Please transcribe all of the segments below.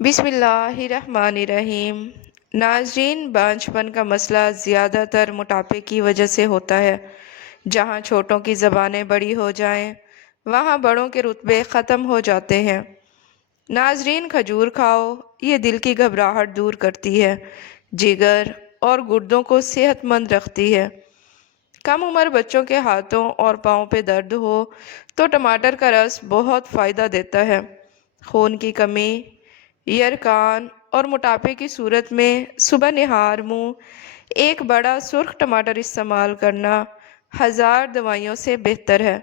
بسم اللہ الرحمن الرحیم۔ ناظرین، بانجھپن کا مسئلہ زیادہ تر موٹاپے کی وجہ سے ہوتا ہے۔ جہاں چھوٹوں کی زبانیں بڑی ہو جائیں وہاں بڑوں کے رتبے ختم ہو جاتے ہیں۔ ناظرین، کھجور کھاؤ، یہ دل کی گھبراہٹ دور کرتی ہے، جگر اور گردوں کو صحت مند رکھتی ہے۔ کم عمر بچوں کے ہاتھوں اور پاؤں پہ درد ہو تو ٹماٹر کا رس بہت فائدہ دیتا ہے۔ خون کی کمی، یرکان اور موٹاپے کی صورت میں صبح نہار منہ ایک بڑا سرخ ٹماٹر استعمال کرنا 1000 دوائیوں سے بہتر ہے۔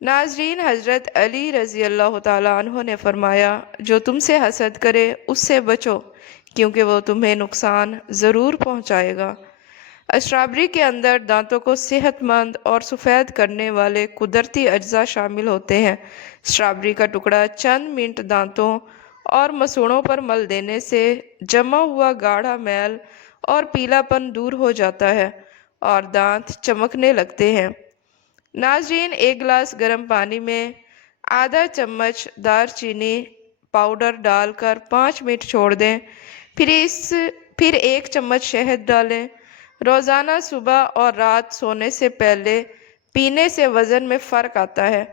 ناظرین، حضرت علی رضی اللہ تعالیٰ عنہ نے فرمایا، جو تم سے حسد کرے اس سے بچو، کیونکہ وہ تمہیں نقصان ضرور پہنچائے گا۔ اسٹرابیری کے اندر دانتوں کو صحت مند اور سفید کرنے والے قدرتی اجزاء شامل ہوتے ہیں۔ اسٹرابیری کا ٹکڑا چند منٹ دانتوں اور مسوڑوں پر مل دینے سے جمع ہوا گاڑھا میل اور پیلا پن دور ہو جاتا ہے اور دانت چمکنے لگتے ہیں۔ ناظرین، ایک گلاس گرم پانی میں آدھا چمچ دار چینی پاؤڈر ڈال کر 5 منٹ چھوڑ دیں، پھر 1 چمچ شہد ڈالیں۔ روزانہ صبح اور رات سونے سے پہلے پینے سے وزن میں فرق آتا ہے۔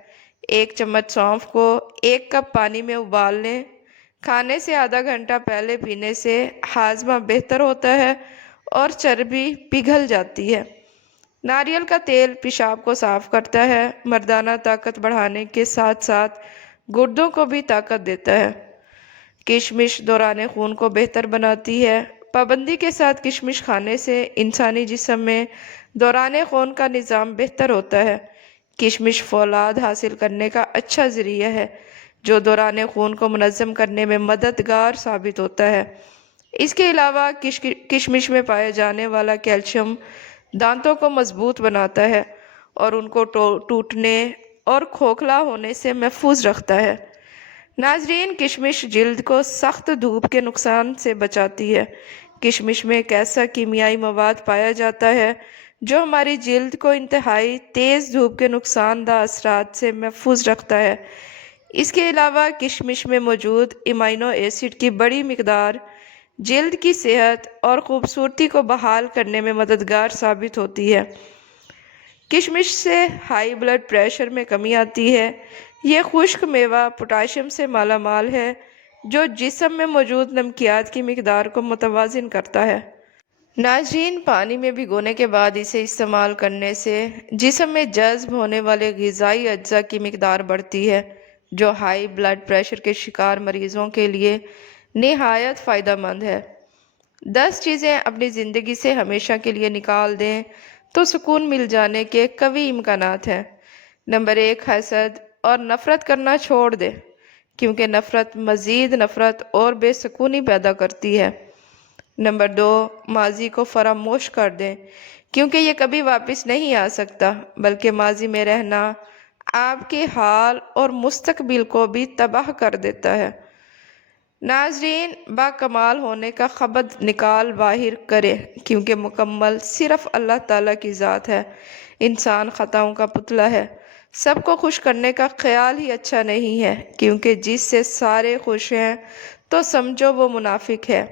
1 چمچ سونف کو 1 کپ پانی میں ابال لیں۔ کھانے سے آدھا گھنٹہ پہلے پینے سے ہاضمہ بہتر ہوتا ہے اور چربی پگھل جاتی ہے۔ ناریل کا تیل پیشاب کو صاف کرتا ہے، مردانہ طاقت بڑھانے کے ساتھ ساتھ گردوں کو بھی طاقت دیتا ہے۔ کشمش دوران خون کو بہتر بناتی ہے۔ پابندی کے ساتھ کشمش کھانے سے انسانی جسم میں دوران خون کا نظام بہتر ہوتا ہے۔ کشمش فولاد حاصل کرنے کا اچھا ذریعہ ہے، جو دوران خون کو منظم کرنے میں مددگار ثابت ہوتا ہے۔ اس کے علاوہ کشمش میں پائے جانے والا کیلشیم دانتوں کو مضبوط بناتا ہے اور ان کو ٹوٹنے اور کھوکھلا ہونے سے محفوظ رکھتا ہے۔ ناظرین، کشمش جلد کو سخت دھوپ کے نقصان سے بچاتی ہے۔ کشمش میں ایک ایسا کیمیائی مواد پایا جاتا ہے جو ہماری جلد کو انتہائی تیز دھوپ کے نقصان دہ اثرات سے محفوظ رکھتا ہے۔ اس کے علاوہ کشمش میں موجود امینو ایسڈ کی بڑی مقدار جلد کی صحت اور خوبصورتی کو بحال کرنے میں مددگار ثابت ہوتی ہے۔ کشمش سے ہائی بلڈ پریشر میں کمی آتی ہے۔ یہ خشک میوہ پوٹاشیم سے مالا مال ہے، جو جسم میں موجود نمکیات کی مقدار کو متوازن کرتا ہے۔ ناظرین، پانی میں بھگونے کے بعد اسے استعمال کرنے سے جسم میں جذب ہونے والے غذائی اجزاء کی مقدار بڑھتی ہے، جو ہائی بلڈ پریشر کے شکار مریضوں کے لیے نہایت فائدہ مند ہے۔ 10 چیزیں اپنی زندگی سے ہمیشہ کے لیے نکال دیں تو سکون مل جانے کے قوی امکانات ہیں۔ نمبر 1، حسد اور نفرت کرنا چھوڑ دیں، کیونکہ نفرت مزید نفرت اور بے سکونی پیدا کرتی ہے۔ نمبر 2، ماضی کو فراموش کر دیں، کیونکہ یہ کبھی واپس نہیں آ سکتا، بلکہ ماضی میں رہنا آپ کے حال اور مستقبل کو بھی تباہ کر دیتا ہے۔ ناظرین، باکمال ہونے کا خبد نکال باہر کریں، کیونکہ مکمل صرف اللہ تعالیٰ کی ذات ہے۔ انسان خطاؤں کا پتلا ہے۔ سب کو خوش کرنے کا خیال ہی اچھا نہیں ہے، کیونکہ جس سے سارے خوش ہیں تو سمجھو وہ منافق ہے۔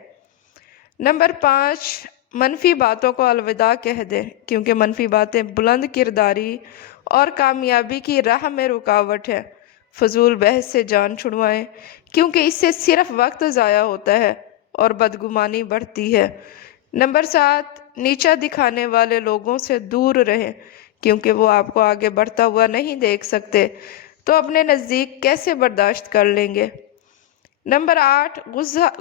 نمبر 5، منفی باتوں کو الوداع کہہ دیں، کیونکہ منفی باتیں بلند کرداری اور کامیابی کی راہ میں رکاوٹ ہے۔ فضول بحث سے جان چھڑوائیں، کیونکہ اس سے صرف وقت ضائع ہوتا ہے اور بدگمانی بڑھتی ہے۔ نمبر 7، نیچا دکھانے والے لوگوں سے دور رہیں، کیونکہ وہ آپ کو آگے بڑھتا ہوا نہیں دیکھ سکتے تو اپنے نزدیک کیسے برداشت کر لیں گے۔ نمبر 8،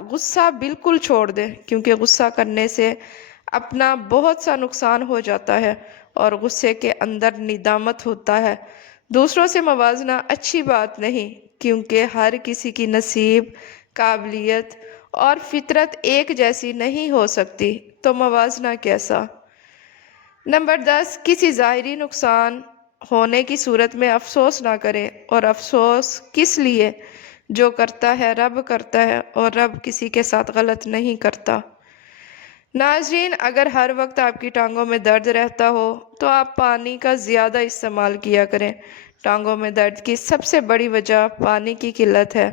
غصہ بالکل چھوڑ دیں، کیونکہ غصہ کرنے سے اپنا بہت سا نقصان ہو جاتا ہے اور غصے کے اندر ندامت ہوتا ہے۔ دوسروں سے موازنہ اچھی بات نہیں، کیونکہ ہر کسی کی نصیب، قابلیت اور فطرت ایک جیسی نہیں ہو سکتی، تو موازنہ کیسا۔ نمبر 10، کسی ظاہری نقصان ہونے کی صورت میں افسوس نہ کریں، اور افسوس کس لیے؟ جو کرتا ہے رب کرتا ہے، اور رب کسی کے ساتھ غلط نہیں کرتا۔ ناظرین، اگر ہر وقت آپ کی ٹانگوں میں درد رہتا ہو تو آپ پانی کا زیادہ استعمال کیا کریں۔ ٹانگوں میں درد کی سب سے بڑی وجہ پانی کی قلت ہے۔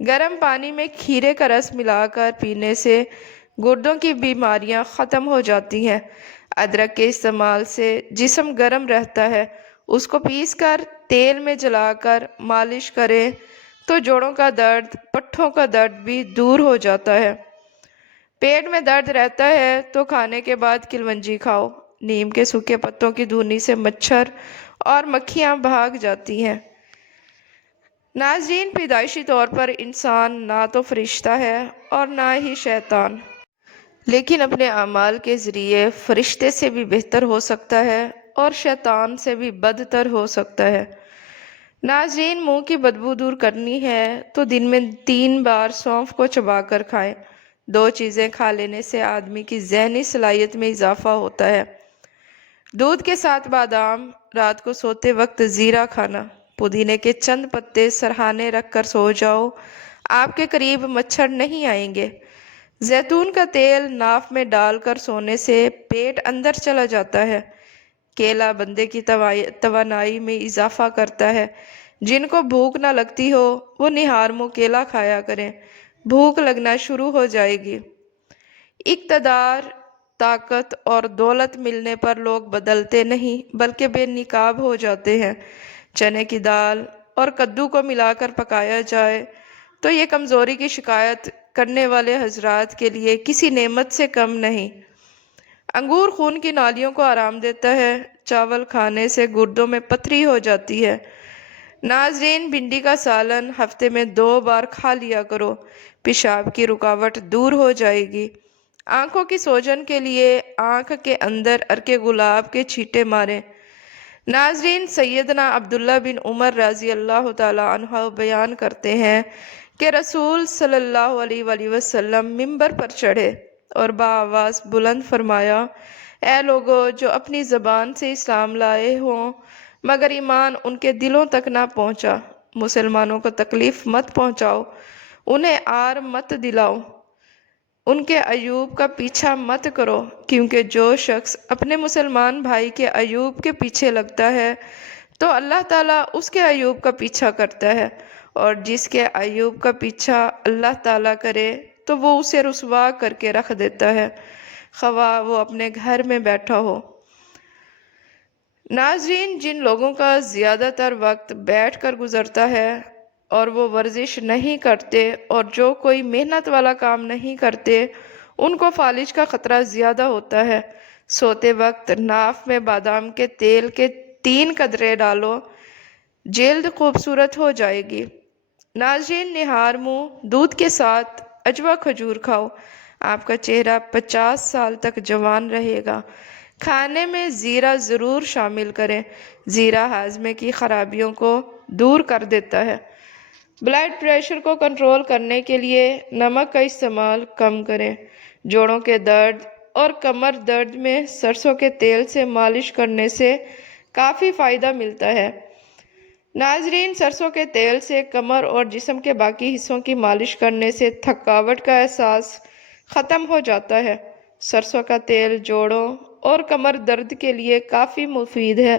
گرم پانی میں کھیرے کا رس ملا کر پینے سے گردوں کی بیماریاں ختم ہو جاتی ہیں۔ ادرک کے استعمال سے جسم گرم رہتا ہے، اس کو پیس کر تیل میں جلا کر مالش کریں تو جوڑوں کا درد، پٹھوں کا درد بھی دور ہو جاتا ہے۔ پیٹ میں درد رہتا ہے تو کھانے کے بعد کلونجی کھاؤ، نیم کے سوکھے پتوں کی دھونی سے مچھر اور مکھیاں بھاگ جاتی ہیں۔ ناظرین، پیدائشی طور پر انسان نہ تو فرشتہ ہے اور نہ ہی شیطان، لیکن اپنے اعمال کے ذریعے فرشتے سے بھی بہتر ہو سکتا ہے اور شیطان سے بھی بدتر ہو سکتا ہے۔ ناظرین، منہ کی بدبو دور کرنی ہے تو دن میں 3 بار سونف کو چبا کر کھائیں۔ 2 چیزیں کھا لینے سے آدمی کی ذہنی صلاحیت میں اضافہ ہوتا ہے۔ دودھ کے ساتھ بادام، رات کو سوتے وقت زیرہ کھانا، پودینے کے چند پتے سرہانے رکھ کر سو جاؤ، آپ کے قریب مچھر نہیں آئیں گے۔ زیتون کا تیل ناف میں ڈال کر سونے سے پیٹ اندر چلا جاتا ہے۔ کیلا بندے کی توانائی میں اضافہ کرتا ہے۔ جن کو بھوک نہ لگتی ہو وہ نہار منہ کیلا کھایا کریں، بھوک لگنا شروع ہو جائے گی۔ اقتدار، طاقت اور دولت ملنے پر لوگ بدلتے نہیں بلکہ بے نقاب ہو جاتے ہیں۔ چنے کی دال اور کدو کو ملا کر پکایا جائے تو یہ کمزوری کی شکایت کرنے والے حضرات کے لیے کسی نعمت سے کم نہیں۔ انگور خون کی نالیوں کو آرام دیتا ہے، چاول کھانے سے گردوں میں پتھری ہو جاتی ہے۔ ناظرین، بھنڈی کا سالن ہفتے میں 2 بار کھا لیا کرو، پیشاب کی رکاوٹ دور ہو جائے گی۔ آنکھوں کی سوجن کے لیے آنکھ کے اندر ارک گلاب کے چھینٹے ماریں۔ ناظرین، سیدنا عبداللہ بن عمر رضی اللہ تعالی عنہ بیان کرتے ہیں کہ رسول صلی اللہ علیہ وآلہ وسلم منبر پر چڑھے اور بآواز بلند فرمایا، اے لوگو جو اپنی زبان سے اسلام لائے ہوں مگر ایمان ان کے دلوں تک نہ پہنچا، مسلمانوں کو تکلیف مت پہنچاؤ، انہیں آر مت دلاؤ، ان کے عیوب کا پیچھا مت کرو، کیونکہ جو شخص اپنے مسلمان بھائی کے عیوب کے پیچھے لگتا ہے تو اللہ تعالیٰ اس کے عیوب کا پیچھا کرتا ہے، اور جس کے عیوب کا پیچھا اللہ تعالیٰ کرے تو وہ اسے رسوا کر کے رکھ دیتا ہے، خواہ وہ اپنے گھر میں بیٹھا ہو۔ ناظرین، جن لوگوں کا زیادہ تر وقت بیٹھ کر گزرتا ہے اور وہ ورزش نہیں کرتے اور جو کوئی محنت والا کام نہیں کرتے، ان کو فالج کا خطرہ زیادہ ہوتا ہے۔ سوتے وقت ناف میں بادام کے تیل کے 3 قطرے ڈالو، جلد خوبصورت ہو جائے گی۔ ناظرین، نہار منہ دودھ کے ساتھ اجوا کھجور کھاؤ، آپ کا چہرہ 50 سال تک جوان رہے گا۔ کھانے میں زیرہ ضرور شامل کریں، زیرہ ہاضمے کی خرابیوں کو دور کر دیتا ہے۔ بلڈ پریشر کو کنٹرول کرنے کے لیے نمک کا استعمال کم کریں۔ جوڑوں کے درد اور کمر درد میں سرسوں کے تیل سے مالش کرنے سے کافی فائدہ ملتا ہے۔ ناظرین، سرسوں کے تیل سے کمر اور جسم کے باقی حصوں کی مالش کرنے سے تھکاوٹ کا احساس ختم ہو جاتا ہے۔ سرسوں کا تیل جوڑوں اور کمر درد کے لیے کافی مفید ہے۔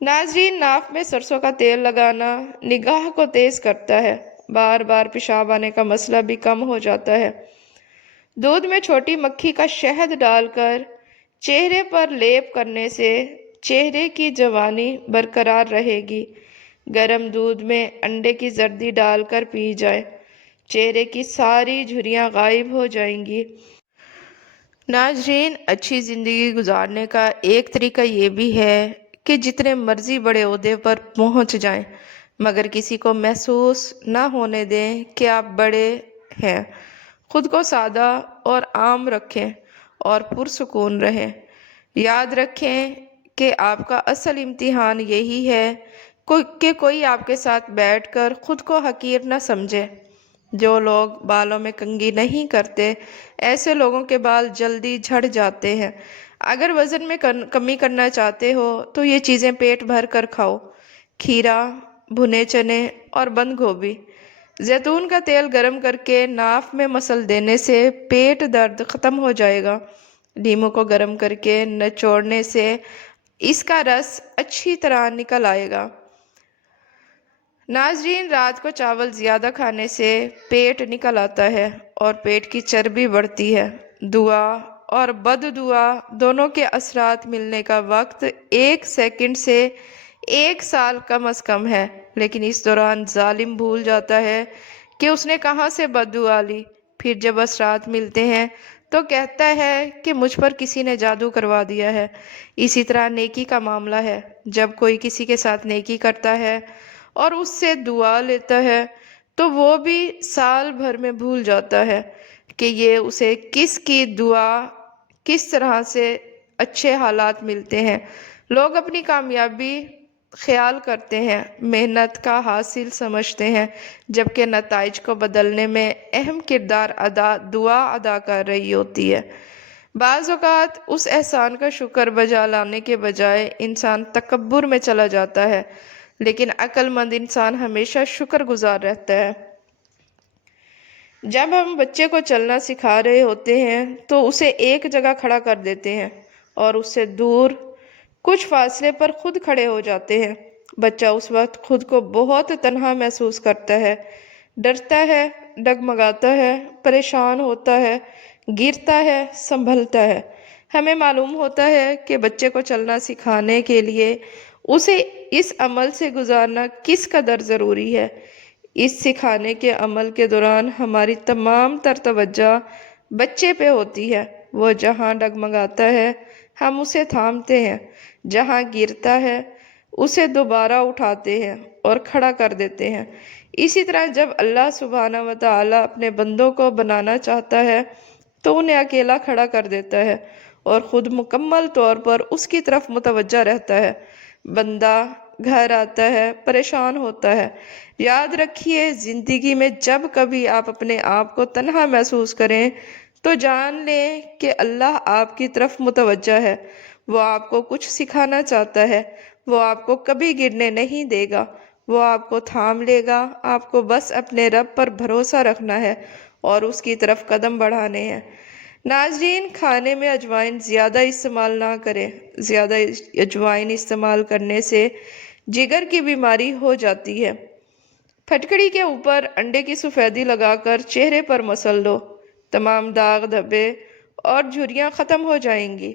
ناظرین، ناف میں سرسوں کا تیل لگانا نگاہ کو تیز کرتا ہے، بار بار پیشاب آنے کا مسئلہ بھی کم ہو جاتا ہے۔ دودھ میں چھوٹی مکھی کا شہد ڈال کر چہرے پر لیپ کرنے سے چہرے کی جوانی برقرار رہے گی۔ گرم دودھ میں انڈے کی زردی ڈال کر پی جائے، چہرے کی ساری جھریاں غائب ہو جائیں گی۔ ناظرین، اچھی زندگی گزارنے کا ایک طریقہ یہ بھی ہے کہ جتنے مرضی بڑے عہدے پر پہنچ جائیں مگر کسی کو محسوس نہ ہونے دیں کہ آپ بڑے ہیں۔ خود کو سادہ اور عام رکھیں اور پرسکون رہیں۔ یاد رکھیں کہ آپ کا اصل امتحان یہی ہے کہ کوئی آپ کے ساتھ بیٹھ کر خود کو حقیر نہ سمجھے۔ جو لوگ بالوں میں کنگھی نہیں کرتے، ایسے لوگوں کے بال جلدی جھڑ جاتے ہیں۔ اگر وزن میں کمی کرنا چاہتے ہو تو یہ چیزیں پیٹ بھر کر کھاؤ: کھیرا، بھنے چنے اور بند گوبھی۔ زیتون کا تیل گرم کر کے ناف میں مسل دینے سے پیٹ درد ختم ہو جائے گا۔ لیموں کو گرم کر کے نچوڑنے سے اس کا رس اچھی طرح نکل آئے گا۔ ناظرین، رات کو چاول زیادہ کھانے سے پیٹ نکل آتا ہے اور پیٹ کی چربی بڑھتی ہے۔ دعا اور بد دعا دونوں کے اثرات ملنے کا وقت 1 سیکنڈ سے 1 سال کم از کم ہے، لیکن اس دوران ظالم بھول جاتا ہے کہ اس نے کہاں سے بد دعا لی۔ پھر جب اثرات ملتے ہیں تو کہتا ہے کہ مجھ پر کسی نے جادو کروا دیا ہے۔ اسی طرح نیکی کا معاملہ ہے، جب کوئی کسی کے ساتھ نیکی کرتا ہے اور اس سے دعا لیتا ہے تو وہ بھی سال بھر میں بھول جاتا ہے کہ یہ اسے کس کی دعا کس طرح سے اچھے حالات ملتے ہیں۔ لوگ اپنی کامیابی خیال کرتے ہیں، محنت کا حاصل سمجھتے ہیں، جبکہ نتائج کو بدلنے میں اہم کردار دعا ادا کر رہی ہوتی ہے۔ بعض اوقات اس احسان کا شکر بجا لانے کے بجائے انسان تکبر میں چلا جاتا ہے، لیکن عقل مند انسان ہمیشہ شکر گزار رہتا ہے۔ جب ہم بچے کو چلنا سکھا رہے ہوتے ہیں تو اسے ایک جگہ کھڑا کر دیتے ہیں اور اس سے دور کچھ فاصلے پر خود کھڑے ہو جاتے ہیں۔ بچہ اس وقت خود کو بہت تنہا محسوس کرتا ہے، ڈرتا ہے، ڈگمگاتا ہے، پریشان ہوتا ہے، گرتا ہے، سنبھلتا ہے۔ ہمیں معلوم ہوتا ہے کہ بچے کو چلنا سکھانے کے لیے اسے اس عمل سے گزارنا کس قدر ضروری ہے۔ اس سکھانے کے عمل کے دوران ہماری تمام تر توجہ بچے پہ ہوتی ہے۔ وہ جہاں ڈگمگاتا ہے ہم اسے تھامتے ہیں، جہاں گرتا ہے اسے دوبارہ اٹھاتے ہیں اور کھڑا کر دیتے ہیں۔ اسی طرح جب اللہ سبحانہ وتعالی اپنے بندوں کو بنانا چاہتا ہے تو انہیں اکیلا کھڑا کر دیتا ہے اور خود مکمل طور پر اس کی طرف متوجہ رہتا ہے۔ بندہ گھر آتا ہے، پریشان ہوتا ہے۔ یاد رکھیے، زندگی میں جب کبھی آپ اپنے آپ کو تنہا محسوس کریں تو جان لیں کہ اللہ آپ کی طرف متوجہ ہے۔ وہ آپ کو کچھ سکھانا چاہتا ہے۔ وہ آپ کو کبھی گرنے نہیں دے گا، وہ آپ کو تھام لے گا۔ آپ کو بس اپنے رب پر بھروسہ رکھنا ہے اور اس کی طرف قدم بڑھانے ہیں۔ ناظرین، کھانے میں اجوائن زیادہ استعمال نہ کریں۔ زیادہ اجوائن استعمال کرنے سے جگر کی بیماری ہو جاتی ہے۔ پھٹکڑی کے اوپر انڈے کی سفیدی لگا کر چہرے پر مسل دو، تمام داغ دھبے اور جھریاں ختم ہو جائیں گی۔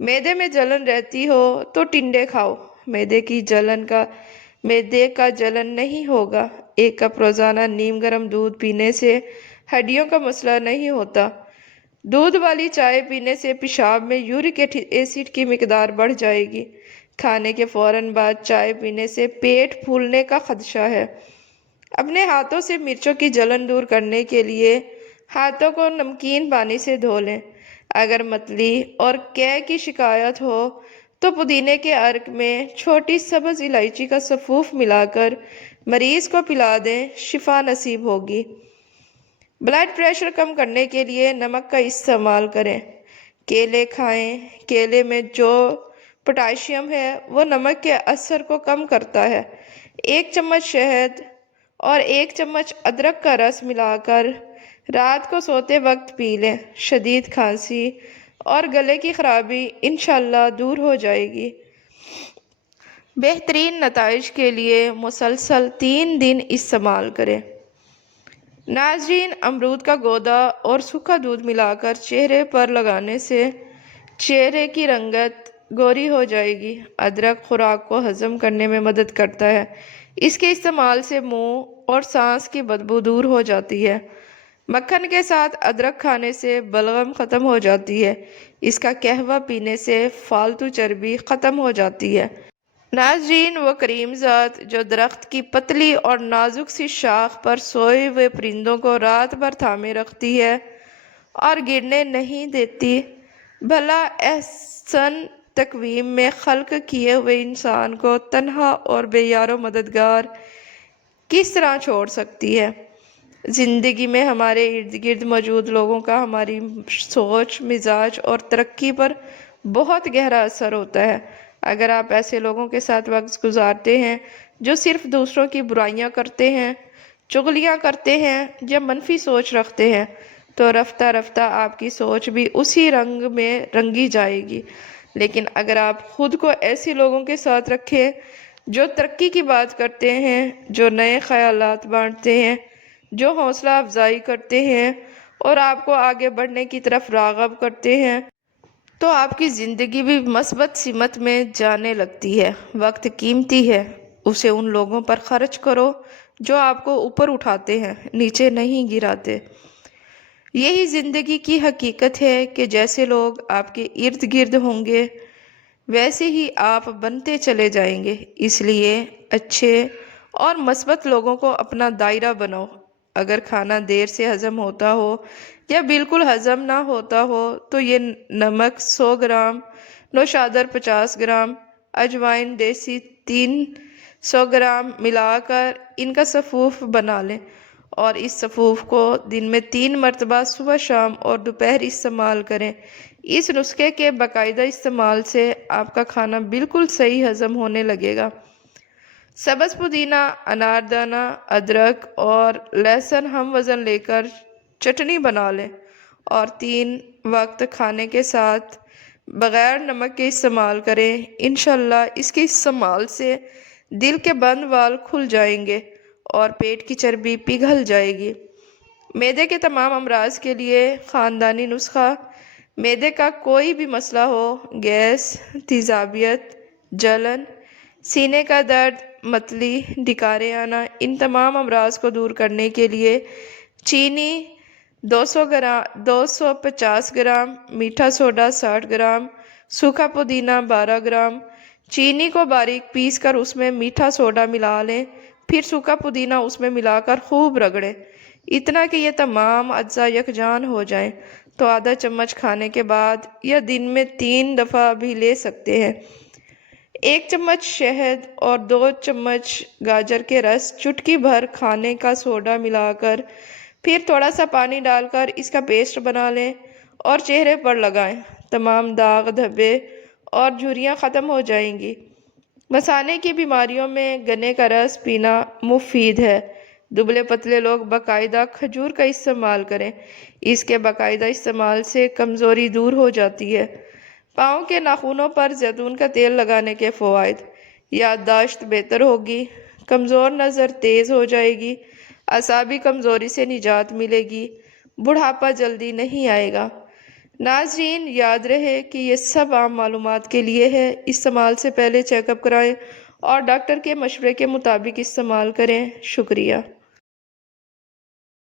معدے میں جلن رہتی ہو تو ٹنڈے کھاؤ، معدے کا جلن نہیں ہوگا۔ 1 کپ روزانہ نیم گرم دودھ پینے سے ہڈیوں کا مسئلہ نہیں ہوتا۔ دودھ والی چائے پینے سے پیشاب میں یورک ایسڈ کی مقدار بڑھ جائے گی۔ کھانے کے فوراً بعد چائے پینے سے پیٹ پھولنے کا خدشہ ہے۔ اپنے ہاتھوں سے مرچوں کی جلن دور کرنے کے لیے ہاتھوں کو نمکین پانی سے دھو لیں۔ اگر متلی اور قے کی شکایت ہو تو پودینے کے عرق میں چھوٹی سبز الائچی کا سفوف ملا کر مریض کو پلا دیں، شفا نصیب ہوگی۔ بلڈ پریشر کم کرنے کے لیے نمک کا استعمال کریں۔ کیلے کھائیں۔ کیلے میں جو پوٹاشیم ہے وہ نمک کے اثر کو کم کرتا ہے۔ 1 چمچ شہد اور 1 چمچ ادرک کا رس ملا کر رات کو سوتے وقت پی لیں۔ شدید کھانسی اور گلے کی خرابی انشاءاللہ دور ہو جائے گی۔ بہترین نتائج کے لیے مسلسل 3 دن استعمال کریں۔ ناظرین، امرود کا گودا اور سوکھا دودھ ملا کر چہرے پر لگانے سے چہرے کی رنگت گوری ہو جائے گی۔ ادرک خوراک کو ہضم کرنے میں مدد کرتا ہے۔ اس کے استعمال سے منہ اور سانس کی بدبو دور ہو جاتی ہے۔ مکھن کے ساتھ ادرک کھانے سے بلغم ختم ہو جاتی ہے۔ اس کا قہوہ پینے سے فالتو چربی ختم ہو جاتی ہے۔ ناظرین، وہ کریم ذات جو درخت کی پتلی اور نازک سی شاخ پر سوئے ہوئے پرندوں کو رات بھر تھامے رکھتی ہے اور گرنے نہیں دیتی، بھلا احسن تقویم میں خلق کیے ہوئے انسان کو تنہا اور بے یار و مددگار کس طرح چھوڑ سکتی ہے؟ زندگی میں ہمارے ارد گرد موجود لوگوں کا ہماری سوچ، مزاج اور ترقی پر بہت گہرا اثر ہوتا ہے۔ اگر آپ ایسے لوگوں کے ساتھ وقت گزارتے ہیں جو صرف دوسروں کی برائیاں کرتے ہیں، چغلیاں کرتے ہیں یا منفی سوچ رکھتے ہیں، تو رفتہ رفتہ آپ کی سوچ بھی اسی رنگ میں رنگی جائے گی۔ لیکن اگر آپ خود کو ایسے لوگوں کے ساتھ رکھیں جو ترقی کی بات کرتے ہیں، جو نئے خیالات بانٹتے ہیں، جو حوصلہ افزائی کرتے ہیں اور آپ کو آگے بڑھنے کی طرف راغب کرتے ہیں، تو آپ کی زندگی بھی مثبت سمت میں جانے لگتی ہے۔ وقت قیمتی ہے، اسے ان لوگوں پر خرچ کرو جو آپ کو اوپر اٹھاتے ہیں، نیچے نہیں گراتے۔ یہی زندگی کی حقیقت ہے کہ جیسے لوگ آپ کے ارد گرد ہوں گے ویسے ہی آپ بنتے چلے جائیں گے۔ اس لیے اچھے اور مثبت لوگوں کو اپنا دائرہ بناؤ۔ اگر کھانا دیر سے ہضم ہوتا ہو یا بالکل ہضم نہ ہوتا ہو تو یہ نمک 100 گرام، نوشادر 50 گرام، اجوائن دیسی 300 گرام ملا کر ان کا سفوف بنا لیں اور اس سفوف کو دن میں 3 مرتبہ صبح شام اور دوپہر استعمال کریں۔ اس نسخے کے باقاعدہ استعمال سے آپ کا کھانا بالکل صحیح ہضم ہونے لگے گا۔ سبز پودینہ، اناردانہ، ادرک اور لہسن ہم وزن لے کر چٹنی بنا لیں اور 3 وقت کھانے کے ساتھ بغیر نمک کے استعمال کریں۔ انشاءاللہ اس کے استعمال سے دل کے بند وال کھل جائیں گے اور پیٹ کی چربی پگھل جائے گی۔ معدے کے تمام امراض کے لیے خاندانی نسخہ۔ معدے کا کوئی بھی مسئلہ ہو، گیس، تیزابیت، جلن، سینے کا درد، متلی، ڈکارے آنا، ان تمام امراض کو دور کرنے کے لیے چینی 250 گرام، میٹھا سوڈا 60 گرام، سوکھا پودینہ 12 گرام۔ چینی کو باریک پیس کر اس میں میٹھا سوڈا ملا لیں، پھر سوکھا پودینہ اس میں ملا کر خوب رگڑیں، اتنا کہ یہ تمام اجزاء یکجان ہو جائیں، تو آدھا چمچ کھانے کے بعد یا دن میں 3 دفعہ بھی لے سکتے ہیں۔ 1 چمچ شہد اور 2 چمچ گاجر کے رس، چٹکی بھر کھانے کا سوڈا ملا کر پھر تھوڑا سا پانی ڈال کر اس کا پیسٹ بنا لیں اور چہرے پر لگائیں۔ تمام داغ، دھبے اور جھریاں ختم ہو جائیں گی۔ مثانے کی بیماریوں میں گنے کا رس پینا مفید ہے۔ دبلے پتلے لوگ باقاعدہ کھجور کا استعمال کریں، اس کے باقاعدہ استعمال سے کمزوری دور ہو جاتی ہے۔ پاؤں کے ناخنوں پر زیتون کا تیل لگانے کے فوائد: یادداشت بہتر ہوگی، کمزور نظر تیز ہو جائے گی، اعصابی کمزوری سے نجات ملے گی، بڑھاپا جلدی نہیں آئے گا۔ ناظرین، یاد رہے کہ یہ سب عام معلومات کے لیے ہے، استعمال سے پہلے چیک اپ کرائیں اور ڈاکٹر کے مشورے کے مطابق استعمال کریں۔ شکریہ۔